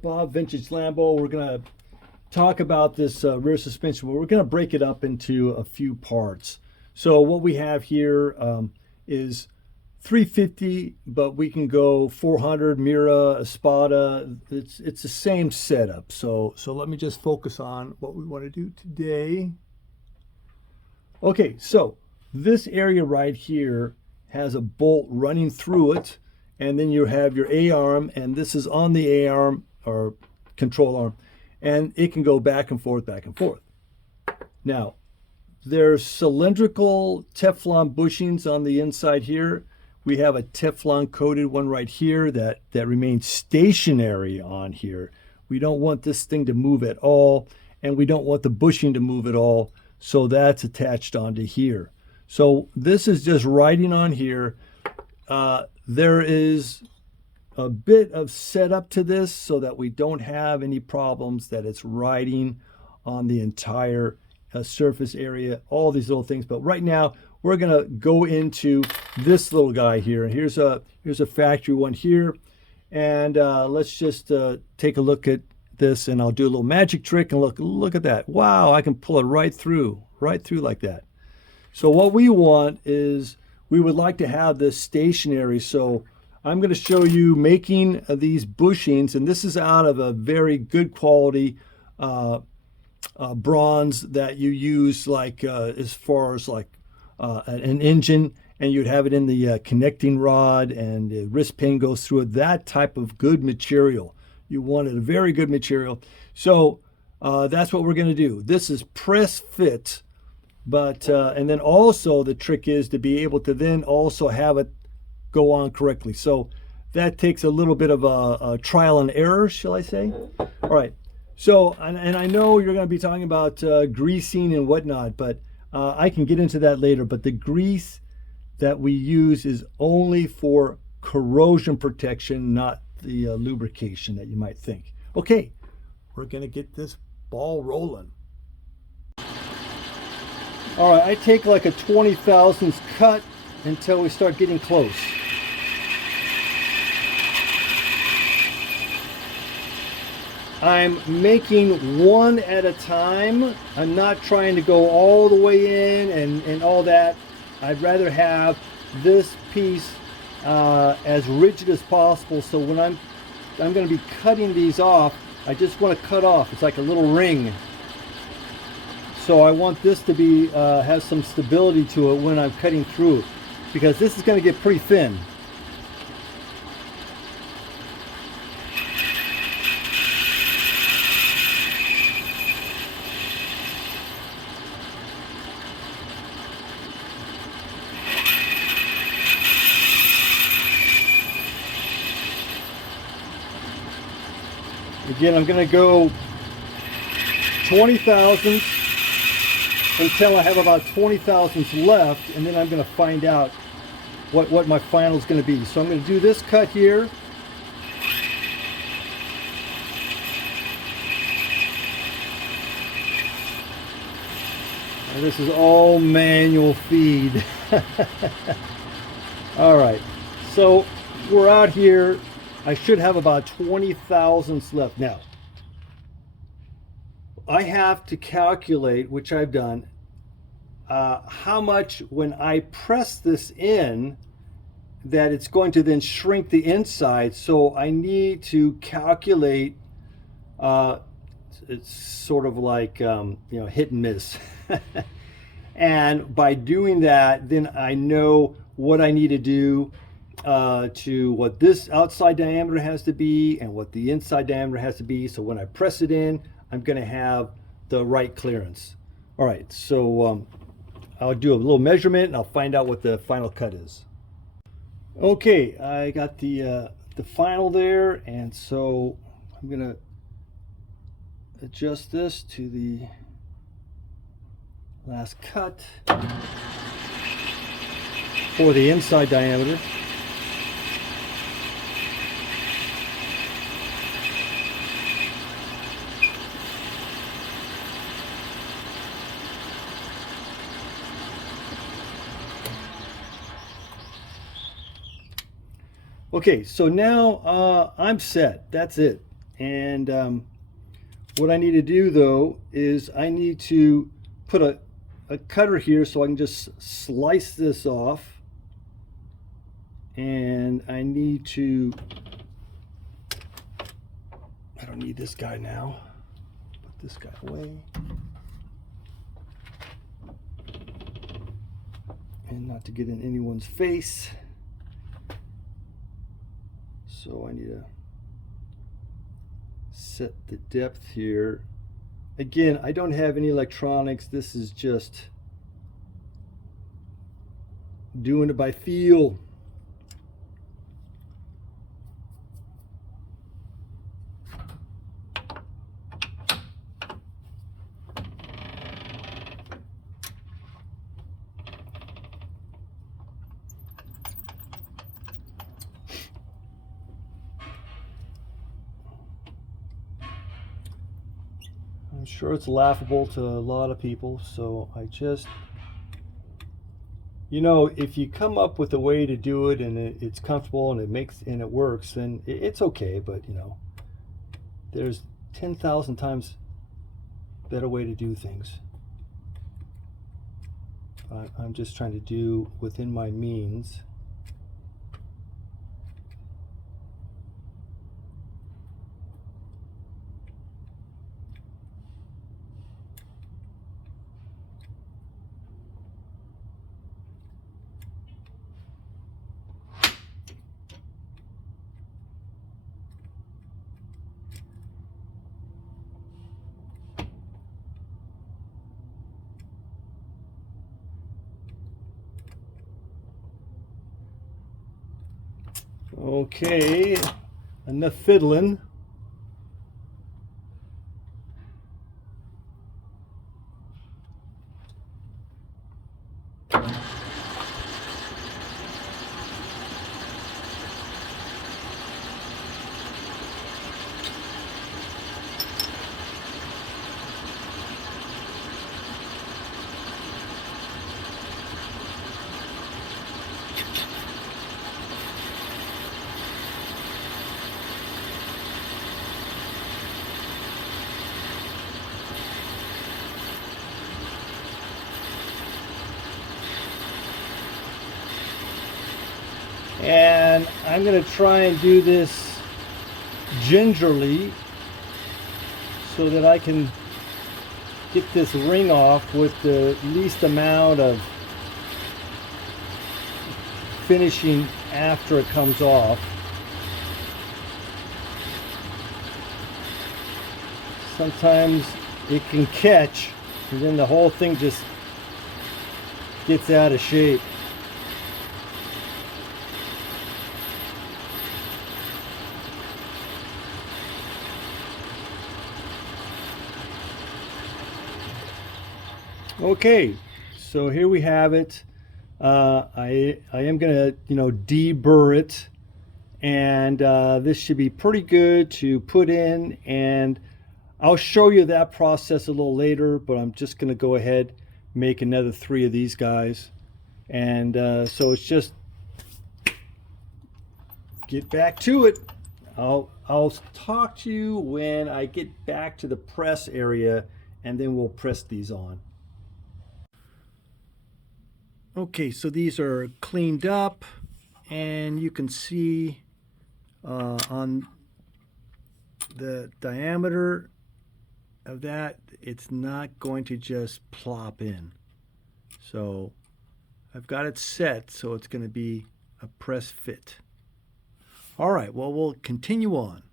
Bob Vintage Lambo. We're going to talk about this rear suspension, but we're going to break it up into a few parts. So what we have here is 350, but we can go 400, Miura, Espada. It's the same setup. So let me just focus on what we want to do today. Okay, so this area right here has a bolt running through it, and then you have your A-arm, and this is on the A-arm or control arm, and it can go back and forth, back and forth. Now, there's cylindrical Teflon bushings on the inside here. We have a Teflon coated one right here that remains stationary on here. We don't want this thing to move at all, and we don't want the bushing to move at all, so that's attached onto here. So this is just riding on here. There is a bit of setup to this so that we don't have any problems that it's riding on the entire surface area, all these little things. But right now we're gonna go into this little guy here. And here's a factory one here. And let's just take a look at this, and I'll do a little magic trick and look at that. Wow, I can pull it right through like that. So what we want is, we would like to have this stationary. So I'm going to show you making these bushings, and this is out of a very good quality bronze that you use, like as far as like an engine, and you'd have it in the connecting rod, and the wrist pin goes through it. That type of good material. You wanted a very good material. So that's what we're going to do. This is press fit. But and then also the trick is to be able to then also have it go on correctly. So that takes a little bit of a trial and error, shall I say? All right. So and I know you're going to be talking about greasing and whatnot, but I can get into that later. But the grease that we use is only for corrosion protection, not the lubrication that you might think. Okay, we're going to get this ball rolling. All right, I take like a 20 thousandths cut until we start getting close. I'm making one at a time. I'm not trying to go all the way in and all that. I'd rather have this piece as rigid as possible. So when I'm going to be cutting these off, I just want to cut off. It's like a little ring. So I want this to be have some stability to it when I'm cutting through it, because this is going to get pretty thin. Again, I'm going to go 20 thousandths until I have about 20 thousandths left, and then I'm going to find out what my final is going to be. So I'm going to do this cut here. And this is all manual feed. All right, so we're out here. I should have about 20 thousandths left. Now, I have to calculate, which I've done, how much when I press this in, that it's going to then shrink the inside. So I need to calculate, it's sort of like, hit and miss. And by doing that, then I know what I need to do to what this outside diameter has to be and what the inside diameter has to be. So when I press it in, I'm going to have the right clearance. All right, so I'll do a little measurement and I'll find out what the final cut is. Okay, I got the final there, and so I'm going to adjust this to the last cut for the inside diameter. Okay, so now I'm set. That's it. And what I need to do though is I need to put a cutter here so I can just slice this off. And I need to, I don't need this guy now. Put this guy away. And not to get in anyone's face. So I need to set the depth here. Again, I don't have any electronics. This is just doing it by feel. I'm sure it's laughable to a lot of people, so I just, you know, if you come up with a way to do it and it's comfortable and it works, then it's okay. But you know, there's 10,000 times better way to do things. I'm just trying to do within my means. Okay, enough fiddling. And I'm going to try and do this gingerly so that I can get this ring off with the least amount of finishing after it comes off. Sometimes it can catch and then the whole thing just gets out of shape. Okay, so here we have it. I am gonna, you know, deburr it, and this should be pretty good to put in, and I'll show you that process a little later, but I'm just gonna go ahead make another 3 of these guys, and so it's just get back to it. I'll talk to you when I get back to the press area, and then we'll press these on. Okay, so these are cleaned up, and you can see on the diameter of that, it's not going to just plop in. So I've got it set so it's going to be a press fit. All right, well, we'll continue on.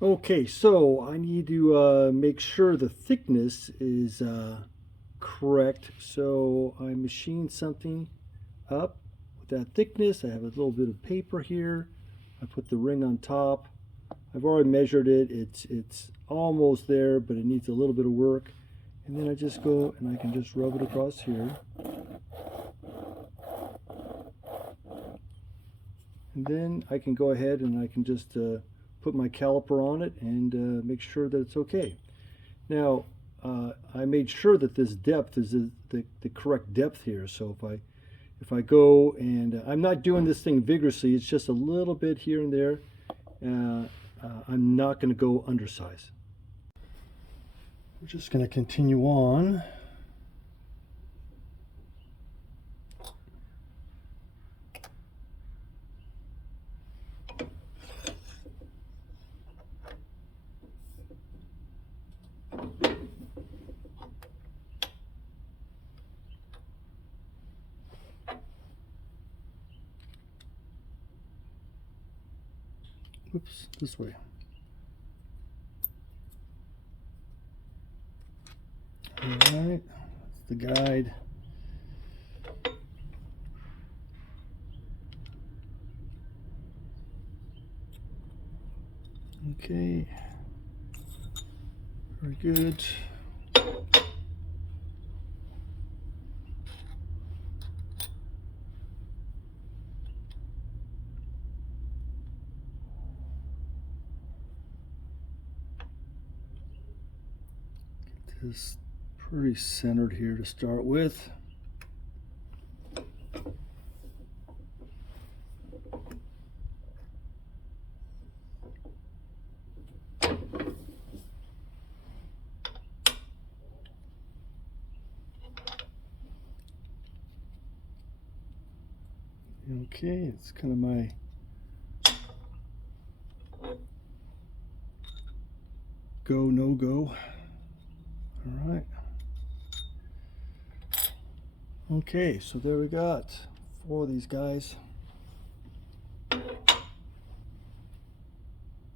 Okay, so I need to make sure the thickness is correct. So I machined something up with that thickness. I have a little bit of paper here. I put the ring on top. I've already measured it. It's almost there, but it needs a little bit of work. And then I just go and I can just rub it across here. And then I can go ahead and I can just put my caliper on it and make sure that it's okay. Now, I made sure that this depth is the correct depth here. So if I go and I'm not doing this thing vigorously, it's just a little bit here and there, I'm not going to go undersize. We're just going to continue on. Oops, this way. All right, that's the guide. Okay, very good. Get this pretty centered here to start with. Okay, it's kind of my go, no go. All right. Okay, so there we got 4 of these guys.